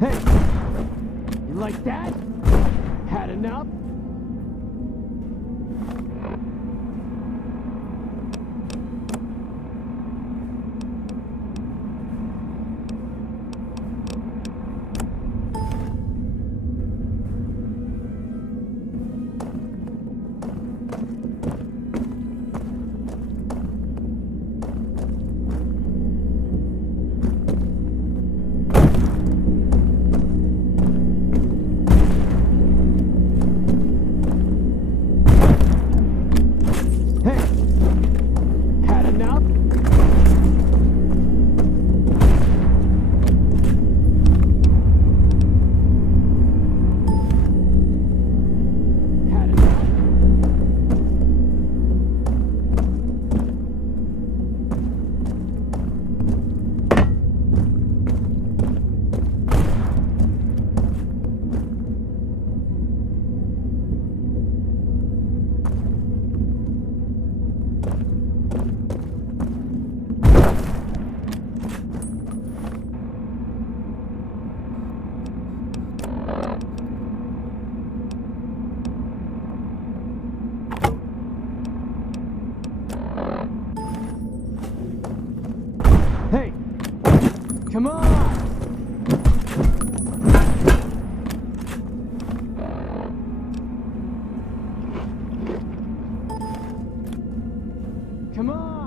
Hey! You like that? Had enough? Hey! Come on! Come on!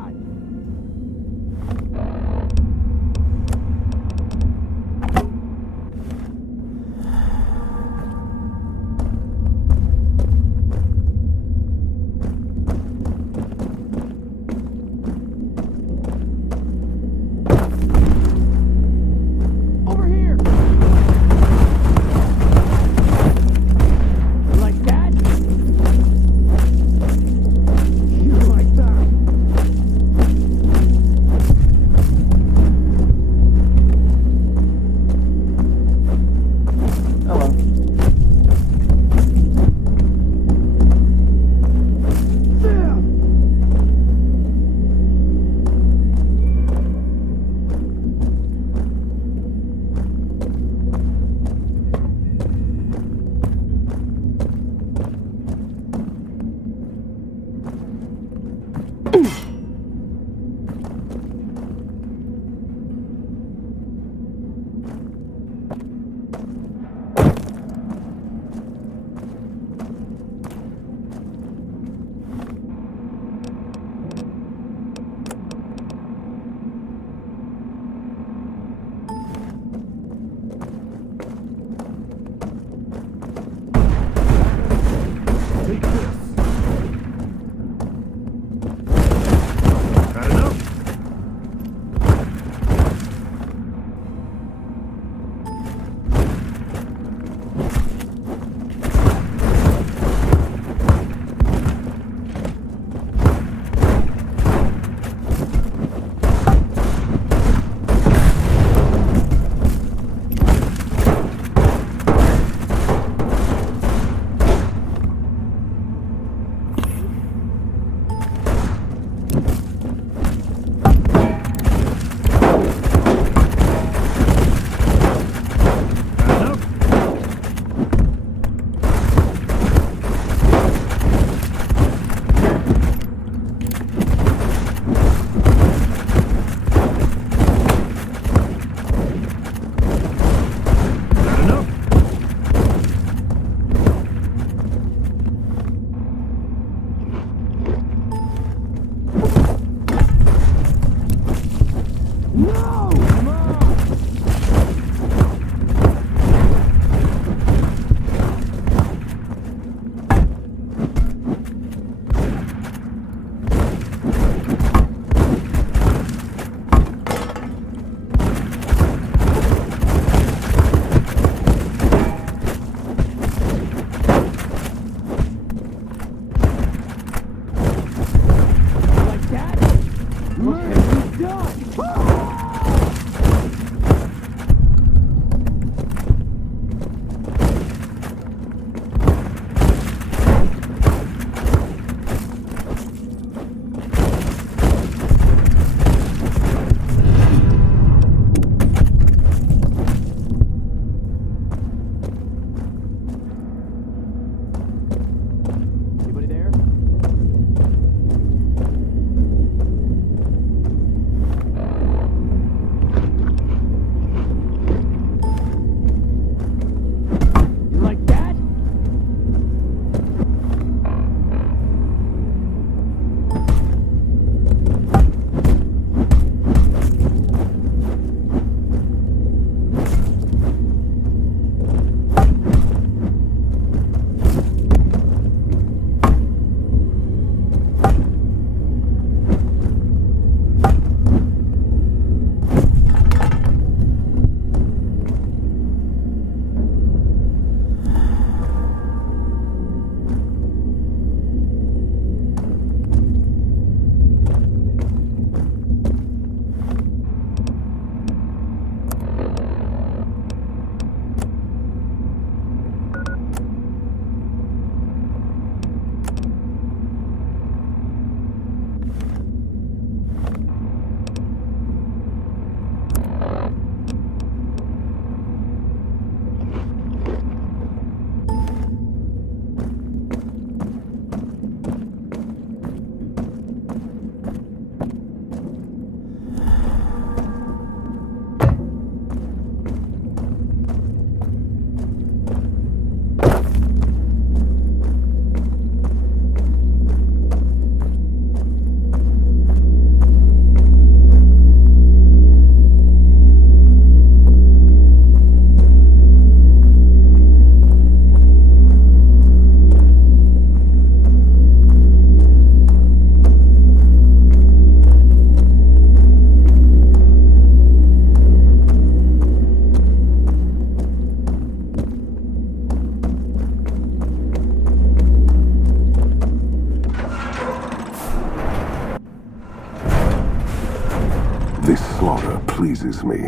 pleases me.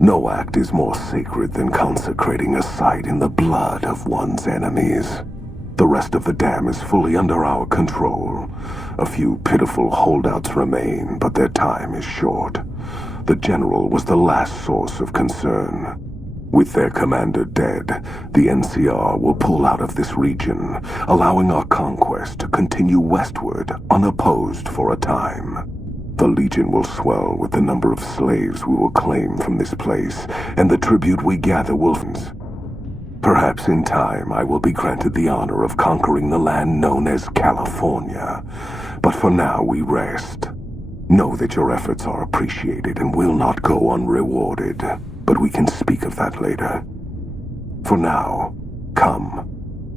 No act is more sacred than consecrating a site in the blood of one's enemies. The rest of the dam is fully under our control. A few pitiful holdouts remain, but their time is short. The general was the last source of concern. With their commander dead, the NCR will pull out of this region, allowing our conquest to continue westward unopposed for a time. The Legion will swell with the number of slaves we will claim from this place, and the tribute we gather will... Perhaps in time I will be granted the honor of conquering the land known as California. But for now we rest. Know that your efforts are appreciated and will not go unrewarded. But we can speak of that later. For now, come.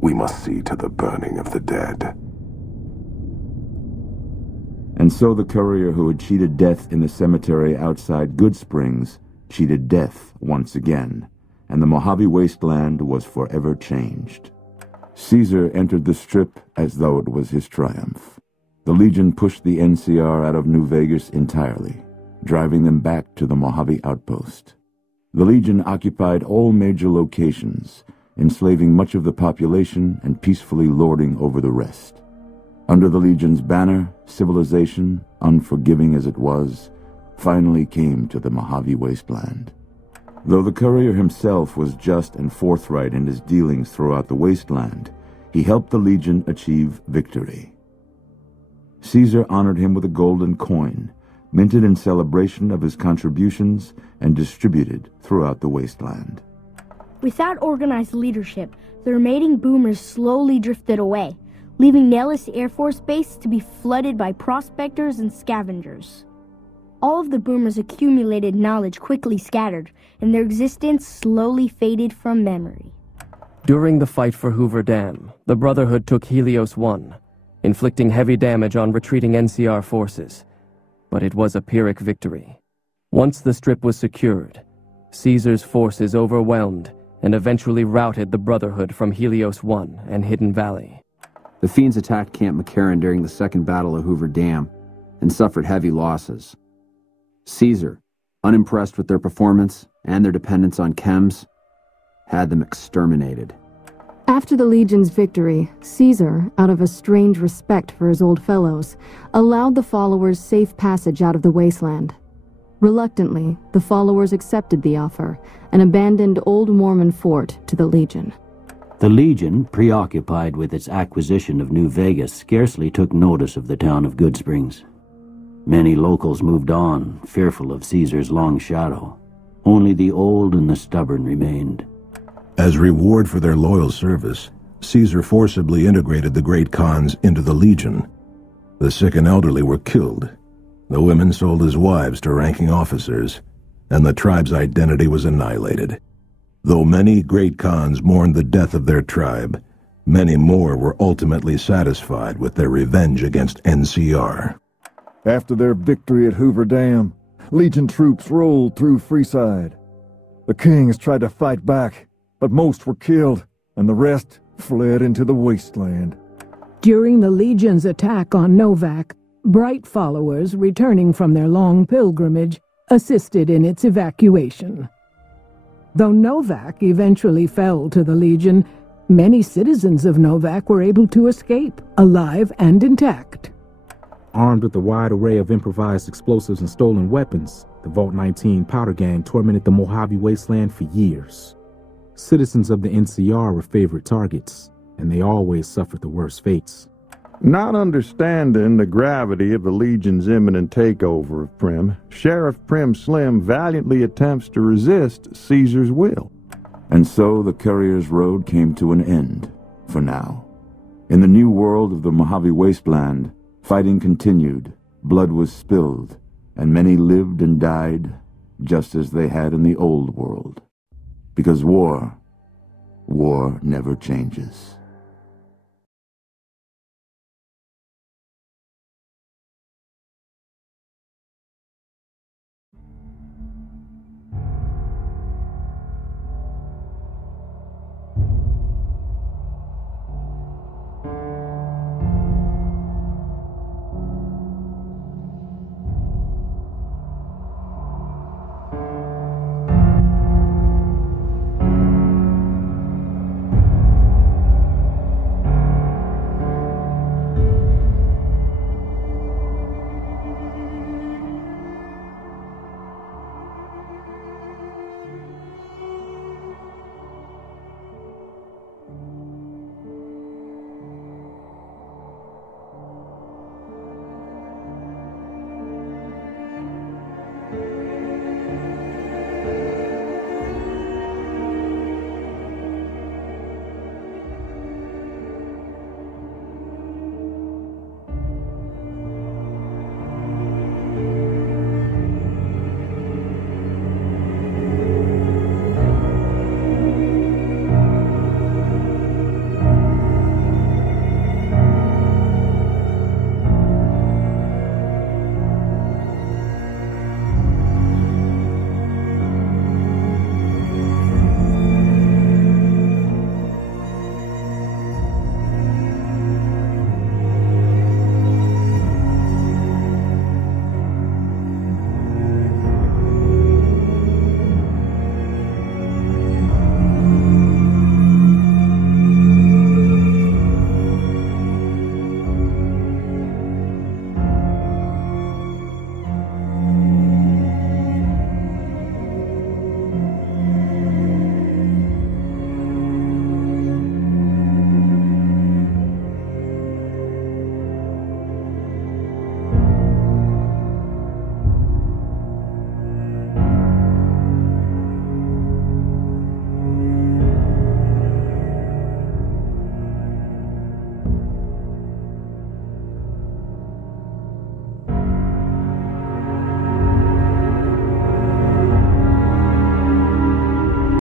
We must see to the burning of the dead. And so the courier who had cheated death in the cemetery outside Good Springs cheated death once again, and the Mojave wasteland was forever changed. Caesar entered the Strip as though it was his triumph. The Legion pushed the NCR out of New Vegas entirely, driving them back to the Mojave outpost. The Legion occupied all major locations, enslaving much of the population and peacefully lording over the rest. Under the Legion's banner, civilization, unforgiving as it was, finally came to the Mojave wasteland. Though the courier himself was just and forthright in his dealings throughout the wasteland, he helped the Legion achieve victory. Caesar honored him with a golden coin, minted in celebration of his contributions and distributed throughout the wasteland. Without organized leadership, the remaining boomers slowly drifted away, leaving Nellis Air Force Base to be flooded by prospectors and scavengers. All of the boomers' accumulated knowledge quickly scattered, and their existence slowly faded from memory. During the fight for Hoover Dam, the Brotherhood took Helios 1, inflicting heavy damage on retreating NCR forces. But it was a Pyrrhic victory. Once the Strip was secured, Caesar's forces overwhelmed and eventually routed the Brotherhood from Helios 1 and Hidden Valley. The Fiends attacked Camp McCarran during the Second Battle of Hoover Dam and suffered heavy losses. Caesar, unimpressed with their performance and their dependence on chems, had them exterminated. After the Legion's victory, Caesar, out of a strange respect for his old fellows, allowed the followers safe passage out of the wasteland. Reluctantly, the followers accepted the offer and abandoned Old Mormon Fort to the Legion. The Legion, preoccupied with its acquisition of New Vegas, scarcely took notice of the town of Good Springs. Many locals moved on, fearful of Caesar's long shadow. Only the old and the stubborn remained. As reward for their loyal service, Caesar forcibly integrated the great khans into the Legion. The sick and elderly were killed. The women sold as wives to ranking officers, and the tribe's identity was annihilated. Though many great khans mourned the death of their tribe, many more were ultimately satisfied with their revenge against NCR. After their victory at Hoover Dam, Legion troops rolled through Freeside. The kings tried to fight back, but most were killed, and the rest fled into the wasteland. During the Legion's attack on Novak, Bright followers returning from their long pilgrimage assisted in its evacuation. Though Novak eventually fell to the Legion, many citizens of Novak were able to escape, alive and intact. Armed with a wide array of improvised explosives and stolen weapons, the Vault 19 powder gang tormented the Mojave wasteland for years. Citizens of the NCR were favorite targets, and they always suffered the worst fates. Not understanding the gravity of the Legion's imminent takeover of Prim, Sheriff Prim Slim valiantly attempts to resist Caesar's will. And so the courier's road came to an end, for now. In the new world of the Mojave wasteland, fighting continued, blood was spilled, and many lived and died just as they had in the old world. Because war never changes.